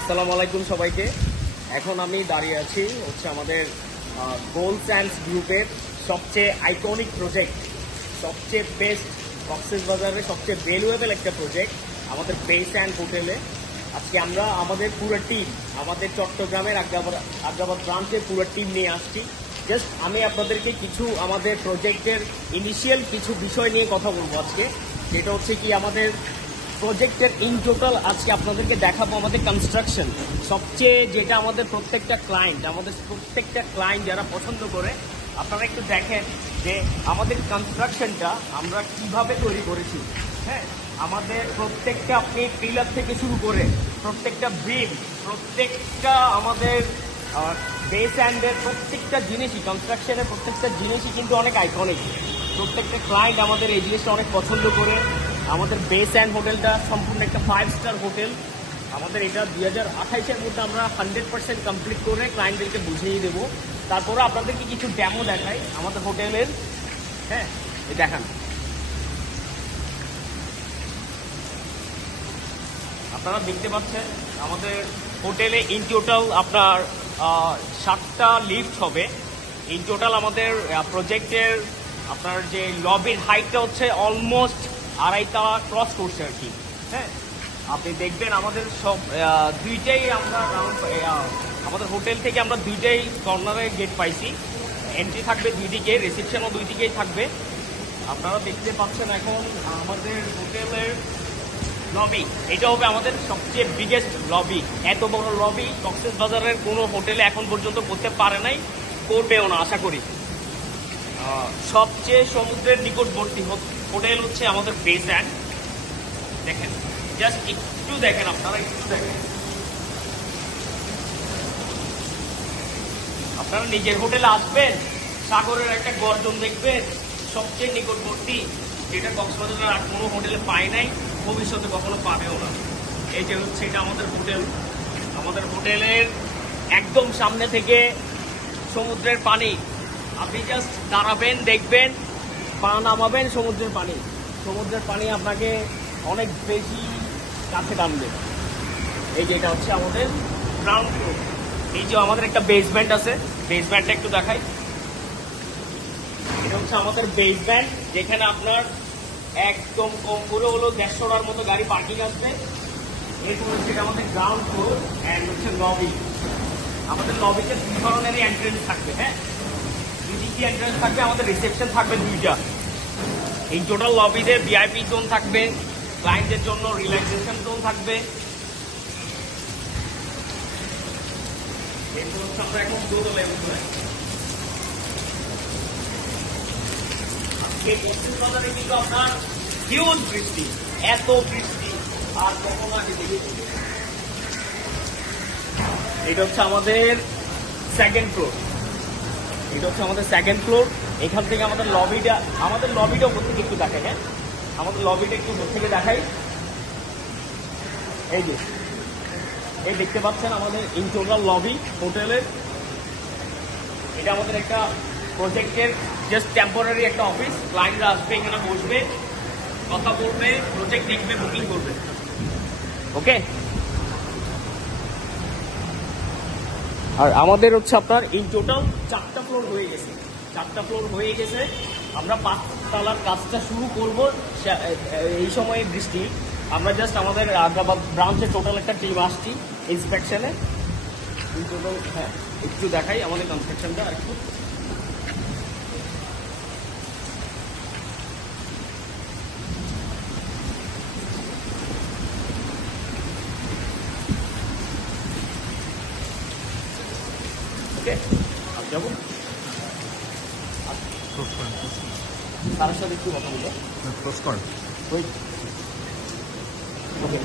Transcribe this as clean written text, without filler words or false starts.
আসসালামু আলাইকুম সবাইকে। এখন আমি দাঁড়িয়ে আছি হচ্ছে আমাদের গোল্ড স্যান্ডস গ্রুপের সবচেয়ে আইকনিক প্রজেক্ট, সবচেয়ে বেস্ট কক্সবাজারের সবচেয়ে ভ্যালুয়েবল একটা প্রজেক্ট আমাদের বেস অ্যান্ড হোটেলে। আজকে আমরা আমাদের পুরো টিম, আমাদের চট্টগ্রামের আগ্রাবাদ ব্রাঞ্চের পুরো টিম নিয়ে আসছি। জাস্ট আমি আপনাদেরকে কিছু আমাদের প্রজেক্টের ইনিশিয়াল কিছু বিষয় নিয়ে কথা বলবো আজকে, যেটা হচ্ছে কি আমাদের প্রজেক্টের ইন টোটাল আজকে আপনাদেরকে দেখাবো আমাদের কনস্ট্রাকশন। সবচেয়ে যেটা আমাদের প্রত্যেকটা ক্লায়েন্ট যারা পছন্দ করে, আপনারা একটু দেখেন যে আমাদের কনস্ট্রাকশনটা আমরা কিভাবে তৈরি করেছি। হ্যাঁ, আমাদের প্রত্যেকটা আপনি পিলার থেকে শুরু করে প্রত্যেকটা বিম, প্রত্যেকটা আমাদের বেস অ্যান্ডের প্রত্যেকটা জিনিসই, কনস্ট্রাকশনের প্রত্যেকটা জিনিসই কিন্তু অনেক আইকনিক। প্রত্যেকটা ক্লায়েন্ট আমাদের এই জিনিসটা অনেক পছন্দ করে। আমাদের বেস অ্যান্ড হোটেলটা সম্পূর্ণ একটা 5 স্টার হোটেল। আমাদের এটা 2028-এর মধ্যে আমরা 100% কমপ্লিট করে ক্লায়েন্টদেরকে বুঝিয়ে দেবো। তারপরে আপনাদেরকে কিছু ডেমো দেখাই আমাদের হোটেলের। হ্যাঁ, এই দেখান, আপনারা দেখতে পাচ্ছেন আমাদের হোটেলে ইন টোটাল আপনার 7টা লিফট হবে। ইন টোটাল আমাদের প্রজেক্টের আপনার যে লবির হাইটটা হচ্ছে অলমোস্ট 2.5 তলা ক্রস করছে আর কি। হ্যাঁ, আপনি দেখবেন আমাদের সব দুইটাই আমরা আমাদের হোটেল থেকে আমরা দুইটাই কর্নারে গেট পাইছি। এন্ট্রি থাকবে দুই দিকে, রিসেপশনও দুই দিকেই থাকবে। আপনারা দেখতে পাচ্ছেন এখন আমাদের হোটেলের লবি, এটা হবে আমাদের সবচেয়ে বিগেস্ট লবি। এত বড় লবি কক্সবাজারের কোনো হোটেলে এখন পর্যন্ত করতে পারে নাই, করবেও না আশা করি। সবচেয়ে সমুদ্রের নিকটবর্তী হোটেল হচ্ছে আমাদের বেস অ্যান্ড। দেখেন, জাস্ট একটু দেখেন, আপনারা একটু দেখেন, আপনারা নিজের হোটেলে আসবেন, সাগরের একটা গর্জন দেখবেন, সবচেয়ে নিকটবর্তী, যেটা কক্সবাজারের আর কোনো হোটেলে পায় নাই, ভবিষ্যতে কখনো পাবেও না। এই যে হচ্ছে এটা আমাদের হোটেল। আমাদের হোটেলের একদম সামনে থেকে সমুদ্রের পানি, আপনি জাস্ট দাঁড়াবেন, দেখবেন, পা নামাবেন, সমুদ্রের পানি আপনাকে অনেক বেশি কাছে টানবে। এই যে এটা হচ্ছে আমাদের গ্রাউন্ড ফ্লোর। এই যে আমাদের একটা বেসমেন্ট আছে, বেসমেন্টটা একটু দেখাই। এটা হচ্ছে আমাদের বেসমেন্ট, যেখানে আপনার একদম কম করে হলো 150টার মতো গাড়ি পার্কিং আসবে। এরকম হচ্ছে আমাদের গ্রাউন্ড ফ্লোর অ্যান্ড হচ্ছে লবি। আমাদের লবিতে 2 ধরনেরই এন্ট্রেন্স থাকবে। হ্যাঁ, দুদিকে এন্ট্রেন্স থাকবে, আমাদের রিসেপশন থাকবে 2টা। এই টোটাল লবিতে ভিআইপি জোন থাকবে, ক্লায়েন্টের জন্য রিল্যাক্সেশন জোন থাকবে। এরপর হচ্ছে আমরা এখন দোতলায় উঠবো। আজকে কক্সবাজারে কিন্তু আপনার হিউজ বৃষ্টি, এত বৃষ্টি আর কখনো আগে দেখেছি। এটা হচ্ছে আমাদের সেকেন্ড ফ্লোর। এখান থেকে আমাদের লবিটা উপর থেকে একটু দেখাই। হ্যাঁ, আমাদের লবিটা একটু উপর থেকে দেখাই। এই যে এই দেখতে পাচ্ছেন আমাদের ইন টোটাল লবি হোটেলের। এটা আমাদের একটা প্রজেক্টের জাস্ট টেম্পোরারি একটা অফিস। ক্লায়েন্টরা আসবে, এখানে বসবে, কথা বলবে, প্রজেক্ট দেখবে, বুকিং করবে। ওকে, আর আমাদের হচ্ছে আপনার ইন টোটাল 4টা ফ্লোর হয়ে গেছে। আমরা 5 তলার কাজটা শুরু করব এই সময়ে বৃষ্টি। আমরা জাস্ট আমাদের আগ্রাবাদ ব্রাঞ্চে টোটাল একটা টিম আসছি ইন্সপেকশনে। ইন টোটাল, হ্যাঁ, একটু দেখাই আমাদের কনস্ট্রাকশনটা আর একটু। ওকে, যাবো তার সাথে একটু কথা বলবো। ওকে।